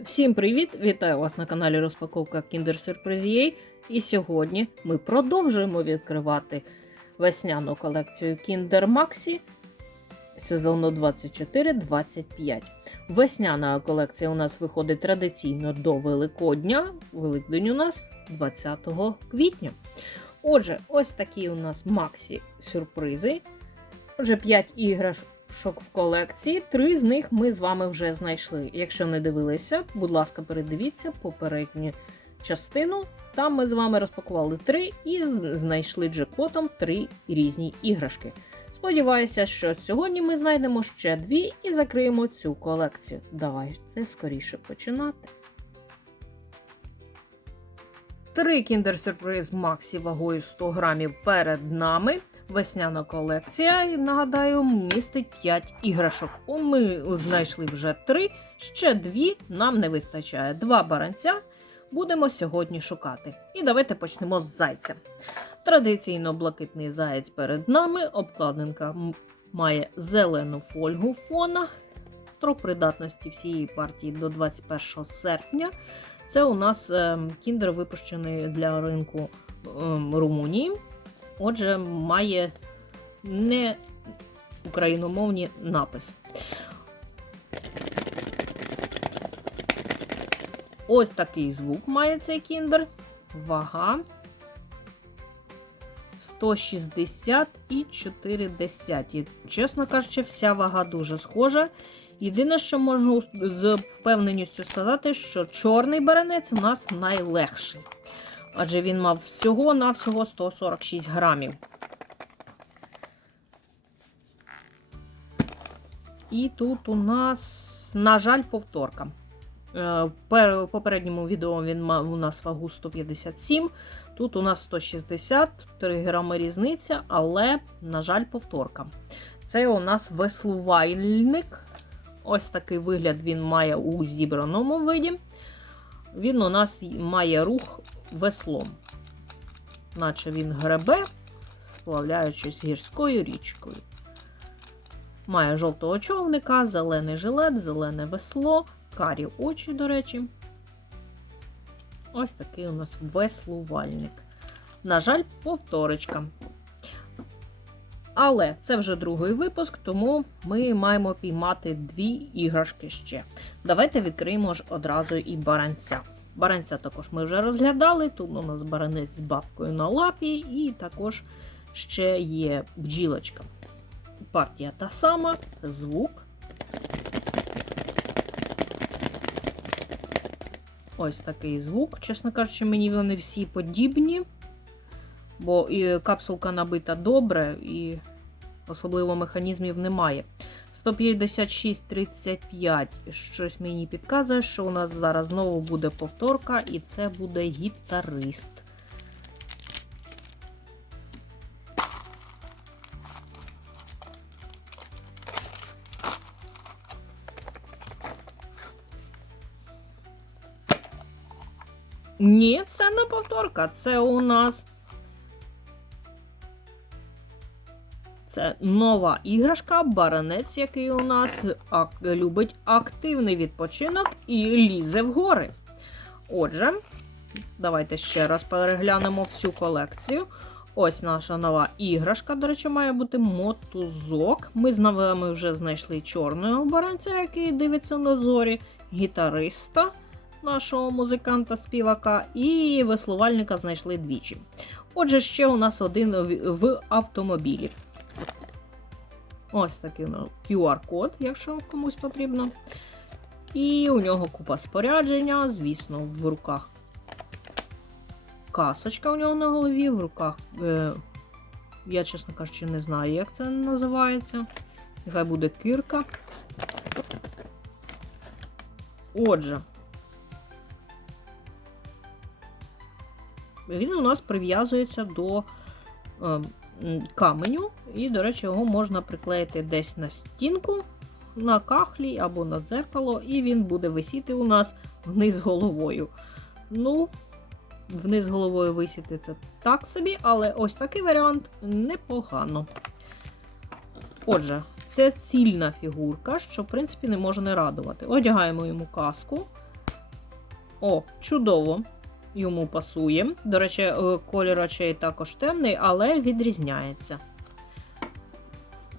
Всім привіт! Вітаю вас на каналі Розпаковка Kinder Surprise UA. І сьогодні ми продовжуємо відкривати весняну колекцію Kinder Maxi сезону 24-25. Весняна колекція у нас виходить традиційно до Великодня. Великдень у нас 20 квітня. Отже, ось такі у нас Maxi сюрпризи. Отже, 5 іграшок в колекції. Три з них ми з вами вже знайшли. Якщо не дивилися, будь ласка, передивіться попередню частину. Там ми з вами розпакували три і знайшли джекпотом три різні іграшки. Сподіваюся, що сьогодні ми знайдемо ще дві і закриємо цю колекцію. Давайте скоріше починати. Три Surprise Maxi вагою 100 грамів перед нами. Весняна колекція, нагадаю, містить 5 іграшок. Ми знайшли вже 3, ще 2 нам не вистачає. Два баранця будемо сьогодні шукати. І давайте почнемо з зайця. Традиційно блакитний заєць перед нами. Обкладинка має зелену фольгу фона. Строк придатності всієї партії до 21 серпня. Це у нас кіндер випущений для ринку Румунії. Отже, має не україномовні напис. Ось такий звук має цей кіндер. Вага 160 і 4 десяті. Чесно кажучи, вся вага дуже схожа. Єдине, що можу з впевненістю сказати, що чорний баранець у нас найлегший. Адже він мав всього-навсього 146 грамів. І тут у нас, на жаль, повторка. Е, В попередньому відео він мав у нас вагу 157, тут у нас 160, 3 грами різниця, але, на жаль, повторка. Це у нас веслувальник. Ось такий вигляд він має у зібраному виді. Він у нас має рух веслом, наче він гребе, сплавляючись гірською річкою. Має жовтого човника, зелений жилет, зелене весло, карі очі, до речі. Ось такий у нас веслувальник. На жаль, повторочка. Але це вже другий випуск, тому ми маємо піймати дві іграшки ще. Давайте відкриємо ж одразу і баранця. Баранця також ми вже розглядали. Тут у нас баранець з бабкою на лапі, і також ще є бджілочка. Партія та сама, звук. Ось такий звук. Чесно кажучи, мені вони всі подібні, бо і капсулка набита добре, і особливо механізмів немає. 156-35. Щось мені підказує, що у нас зараз знову буде повторка, і це буде гітарист. Ні, це не повторка. Це у нас. Це нова іграшка, баранець, який у нас любить активний відпочинок і лізе в гори. Отже, давайте ще раз переглянемо всю колекцію. Ось наша нова іграшка, до речі, має бути мотузок. Ми з вами вже знайшли чорного баранця, який дивиться на зорі, гітариста нашого музиканта-співака, і веслувальника знайшли двічі. Отже, ще у нас один в автомобілі. Ось такий ну, QR-код, якщо комусь потрібно. І у нього купа спорядження, звісно, в руках касочка у нього на голові, в руках, е, я, чесно кажучи, не знаю, як це називається. Нехай буде кирка. Отже, він у нас прив'язується до е, каменю, і, до речі, його можна приклеїти десь на стінку, на кахлі або на дзеркало, і він буде висіти у нас вниз головою. Ну, вниз головою висіти це так собі, але ось такий варіант непогано. Отже, це цільна фігурка, що, в принципі, не може не радувати. Одягаємо йому каску. О, чудово! Йому пасує. До речі, е, колір очей також темний, але відрізняється.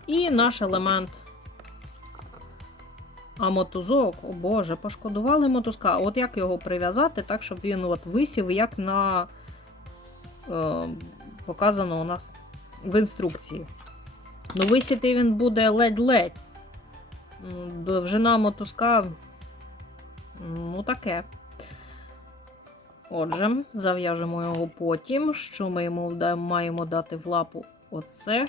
І наш елемент. А мотузок, о Боже, пошкодували мотузка. От як його прив'язати, так, щоб він от висів, як на е, показано у нас в інструкції. Ну, висіти він буде ледь-ледь. Довжина мотузка, ну, таке. Отже, зав'яжемо його потім. Що ми йому маємо дати в лапу? Оце.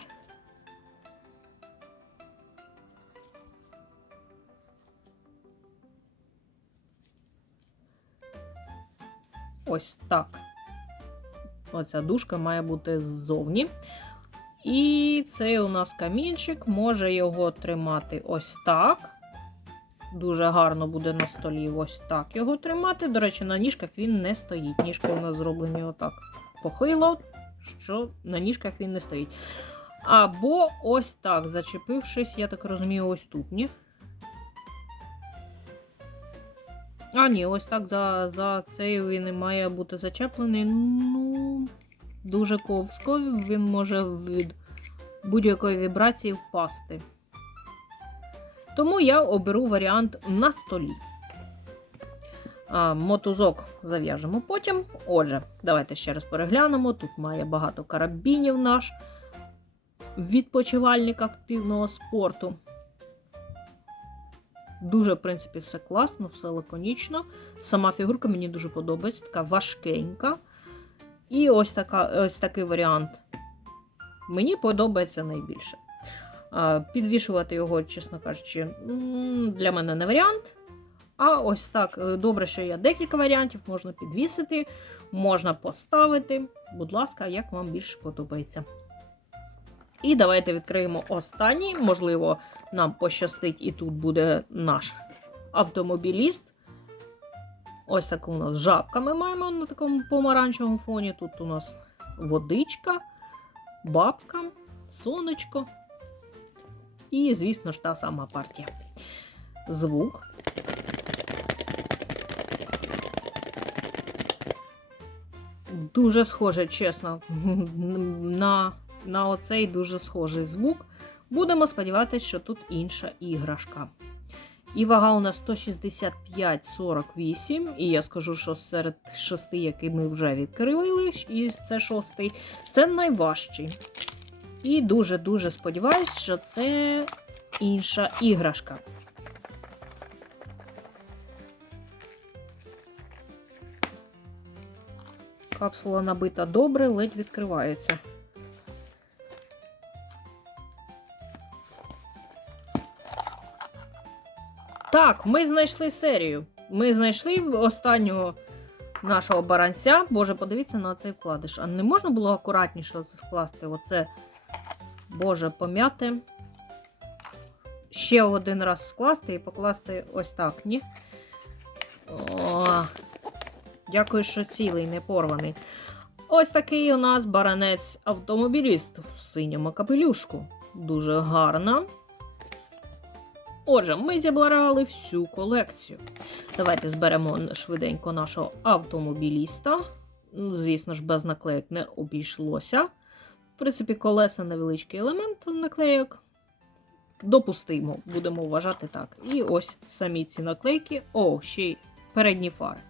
Ось так. Оця дужка має бути ззовні. І цей у нас камінчик може його тримати ось так. Дуже гарно буде на столі ось так його тримати. До речі, на ніжках він не стоїть. Ніжки у нас зроблені отак похило, що на ніжках він не стоїть. Або ось так, зачепившись, я так розумію, ось тут, ні? А, ні, ось так за, за цею він і має бути зачеплений. Ну, дуже ковсько, він може від будь-якої вібрації впасти. Тому я оберу варіант на столі. Мотузок зав'яжемо потім. Отже, давайте ще раз переглянемо. Тут має багато карабінів наш відпочивальник активного спорту. Дуже, в принципі, все класно, все лаконічно. Сама фігурка мені дуже подобається, така важкенька. І ось, така, ось такий варіант. Мені подобається найбільше. Підвішувати його, чесно кажучи, для мене не варіант. А ось так, е, добре, що є декілька варіантів, можна підвісити, можна поставити. Будь ласка, як вам більше подобається. І давайте відкриємо останній. Можливо, нам пощастить, і тут буде наш автомобіліст. Ось таку у нас жабка ми маємо на такому помаранчевому фоні. Тут у нас водичка, бабка, сонечко. І, звісно ж, та сама партія. Звук. Дуже схоже, чесно, на, на оцей дуже схожий звук. Будемо сподіватися, що тут інша іграшка. І вага у нас 165,48. І я скажу, що серед шести, які ми вже відкрили, і це шостий, це найважчий. І дуже-дуже сподіваюсь, що це інша іграшка. Капсула набита добре, ледь відкривається. Так, ми знайшли серію. Ми знайшли останнього нашого баранця. Боже, подивіться на цей вкладиш. А не можна було акуратніше скласти оце, Боже, пом'яти. Ще один раз скласти і покласти ось так, ні? О, дякую, що цілий, не порваний. Ось такий у нас баранець-автомобіліст в синьому капелюшку. Дуже гарно. Отже, ми зібрали всю колекцію. Давайте зберемо швиденько нашого автомобіліста. Звісно ж, без наклеїк не обійшлося. В принципі, колеса невеличкий елемент наклейок. Допустимо, будемо вважати так. І ось самі ці наклейки. О, ще й передні фари.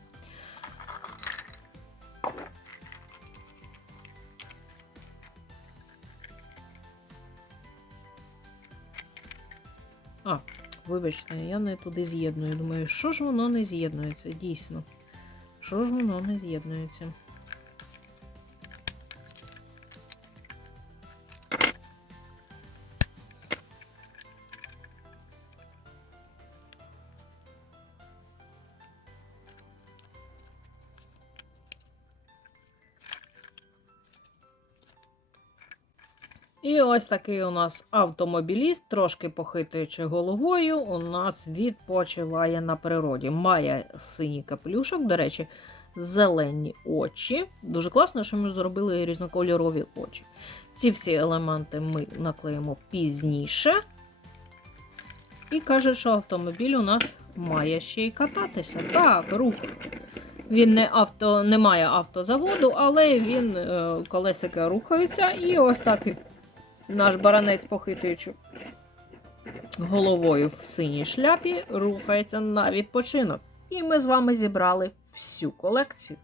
А, вибачте, я не туди з'єдную. Думаю, що ж воно не з'єднується, дійсно. Що ж воно не з'єднується? І ось такий у нас автомобіліст, трошки похитуючи головою, у нас відпочиває на природі. Має синій капелюшок, до речі, зелені очі. Дуже класно, що ми зробили різнокольорові очі. Ці всі елементи ми наклеїмо пізніше. І каже, що автомобіль у нас має ще й кататися. Так, рух. Він не авто, не має автозаводу, але він е, колесики рухаються. І ось так і наш баранець, похитуючи головою в синій шляпі, рухається на відпочинок. І ми з вами зібрали всю колекцію.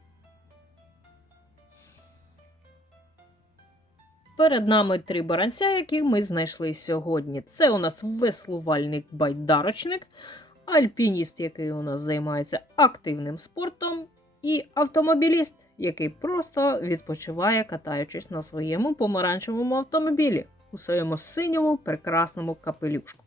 Перед нами три баранця, яких ми знайшли сьогодні. Це у нас веслувальник байдарочник, альпініст, який у нас займається активним спортом, і автомобіліст, який просто відпочиває, катаючись на своєму помаранчевому автомобілі у своєму синьому прекрасному капелюшку.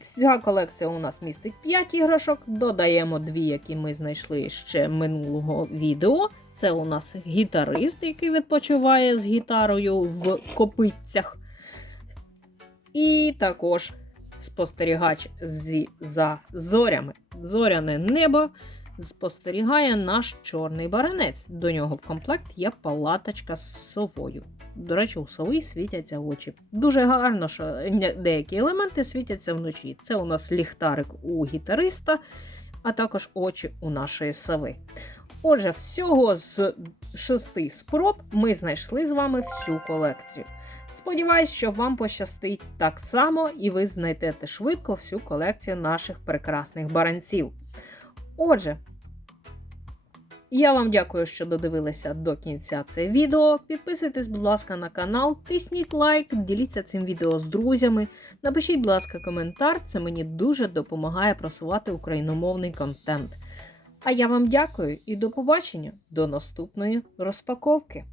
Вся колекція у нас містить 5 іграшок. Додаємо дві, які ми знайшли ще минулого відео. Це у нас гітарист, який відпочиває з гітарою в копитцях. І також спостерігач зі, за зорями. Зоряне небо спостерігає наш чорний баранець. До нього в комплект є палаточка з совою. До речі, у сови світяться очі. Дуже гарно, що деякі елементи світяться вночі. Це у нас ліхтарик у гітариста, а також очі у нашої сови. Отже, всього з шести спроб ми знайшли з вами всю колекцію. Сподіваюсь, що вам пощастить так само, і ви знайдете швидко всю колекцію наших прекрасних баранців. Отже, я вам дякую, що додивилися до кінця це відео. Підписуйтесь, будь ласка, на канал, тисніть лайк, діліться цим відео з друзями. Напишіть, будь ласка, коментар, це мені дуже допомагає просувати україномовний контент. А я вам дякую і до побачення до наступної розпаковки.